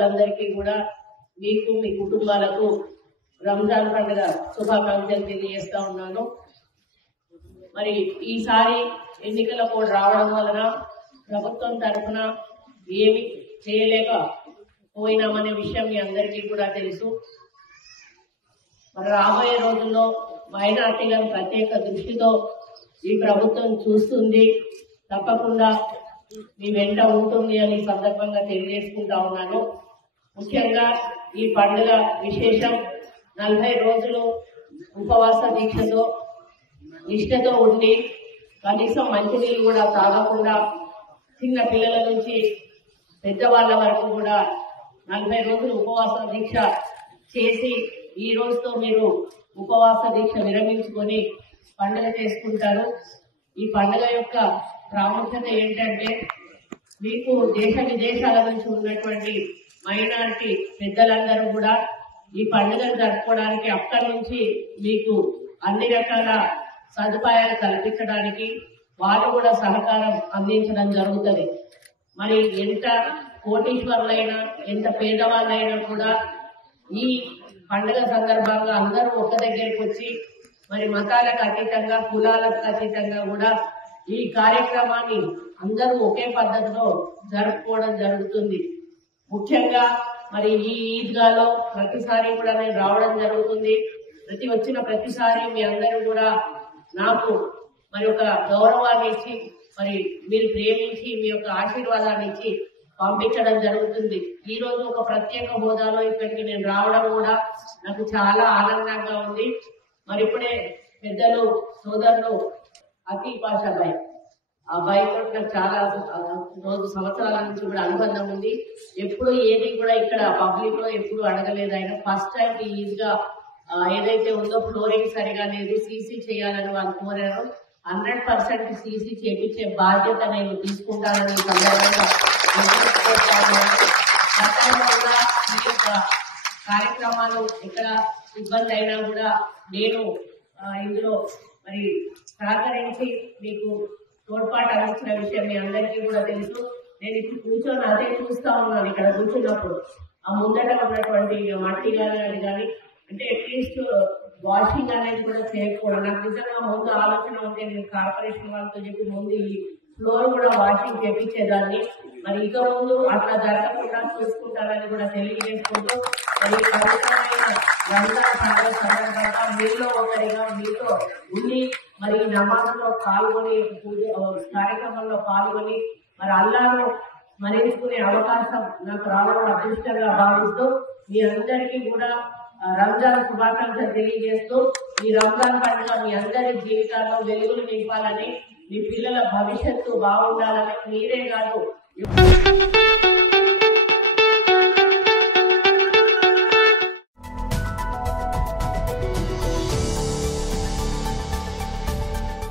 సోదరులందరికీ కూడా మీకు మీ కుటుంబాలకు రంజాన్ పండుగ శుభాకాంక్షలు తెలియజేస్తా ఉన్నాను. మరి ఈసారి ఎన్నికల కోడ్ రావడం వలన ప్రభుత్వం తరఫున ఏమి చేయలేకపోయినామనే విషయం మీ అందరికీ కూడా తెలుసు. మరి రాబోయే రోజుల్లో మైనార్టీలను ప్రత్యేక దృష్టితో ఈ ప్రభుత్వం చూస్తుంది, తప్పకుండా మీ వెంట ఉంటుంది అని సందర్భంగా తెలియజేసుకుంటా ఉన్నాను. ముఖ్యంగా ఈ పండుగ విశేషం 40 రోజులు ఉపవాస దీక్షతో నిష్ఠతో ఉండి కనీసం మంచినీళ్ళు కూడా తాగకుండా చిన్న పిల్లల నుంచి పెద్దవాళ్ల వరకు కూడా 40 రోజులు ఉపవాస దీక్ష చేసి ఈ రోజుతో మీరు ఉపవాస దీక్ష విరమించుకొని పండుగ చేసుకుంటారు. ఈ పండుగ యొక్క ప్రాముఖ్యత ఏంటంటే మీకు దేశ విదేశాల నుంచి ఉన్నటువంటి మైనారిటీ పెద్దలందరూ కూడా ఈ పండుగను జరుపుకోవడానికి అక్కడి నుంచి మీకు అన్ని రకాల సదుపాయాలు కల్పించడానికి వారు కూడా సహకారం అందించడం జరుగుతుంది. మరి ఎంత కోటీశ్వరులైనా ఎంత పేదవాళ్ళైనా కూడా ఈ పండుగ సందర్భంగా అందరూ ఒక్క దగ్గరికి వచ్చి మరి మతాలకు అతీతంగా కులాలకు అతీతంగా కూడా ఈ కార్యక్రమాన్ని అందరూ ఒకే పద్ధతిలో జరుపుకోవడం జరుగుతుంది. ముఖ్యంగా మరి ఈ ఈద్గాలో ప్రతిసారి కూడా నేను రావడం జరుగుతుంది. వచ్చిన ప్రతిసారి మీ అందరూ కూడా నాకు మరి ఒక గౌరవాన్ని ఇచ్చి మరి మీరు ప్రేమించి మీ యొక్క ఆశీర్వాదాన్ని ఇచ్చి పంపించడం జరుగుతుంది. ఈ రోజు ఒక ప్రత్యేక హోదాలో ఇక్కడికి నేను రావడం కూడా నాకు చాలా ఆనందంగా ఉంది. మరి ఇప్పుడే పెద్దలు సోదరులు అఖిల్ పాషా భాయ్, ఆ భాయ్ తోటి నాకు చాలా సంవత్సరాల నుంచి కూడా అనుబంధం ఉంది. ఎప్పుడు ఏది కూడా ఇక్కడ పబ్లిక్ లో ఎప్పుడు అడగలేదు. ఆయన ఫస్ట్ టైం ఈజీగా ఏదైతే ఉందో ఫ్లోరింగ్ సరిగా లేదు, సీసీ చేయాలని వాళ్ళు కోరారు. 100% సీసీ చేపించే బాధ్యత నేను తీసుకుంటానని సందర్భంగా ఈ యొక్క కార్యక్రమాలు ఎక్కడ ఇబ్బంది అయినా కూడా నేను ఇందులో మరి సహకరించి మీకు తోడ్పాటు అందించిన విషయం మీ అందరికీ కూడా తెలుసు. నేను ఇప్పుడు కూర్చొని అదే చూస్తా ఉన్నాను. ఇక్కడ కూర్చున్నప్పుడు ఆ ముందట ఉన్నటువంటి మట్టి కానీ అది కానీ అంటే అట్లీస్ట్ వాషింగ్ అనేది కూడా చేయకపోవడం నాకు నిజంగా ముందు ఆలోచన ఉంటే నేను కార్పొరేషన్ వాళ్ళతో చెప్పి ముందు ఈ ఫ్లోర్ కూడా వాషింగ్ చేపించేదాన్ని. మరి ఇక ముందు అట్లా జరగకుండా చూసుకుంటారని కూడా తెలియజేసుకుంటూ మరి పవిత్రమైన రంజాన్ పండుగ సందర్భంగా మీలో ఒకరిగా మీతో ఉండి మరి నమాజ్లో పాల్గొని కార్యక్రమంలో పాల్గొని మరి అల్లాను మరించుకునే అవకాశం నాకు రావడం అదృష్టంగా భావిస్తూ మీ అందరికీ కూడా రంజాన్ శుభాకాంక్షలు తెలియజేస్తూ ఈ రంజాన్ పండుగ మీ అందరి జీవితాల్లో వెలుగులు నింపాలని, మీ పిల్లల భవిష్యత్తు బాగుండాలని మీరే కాదు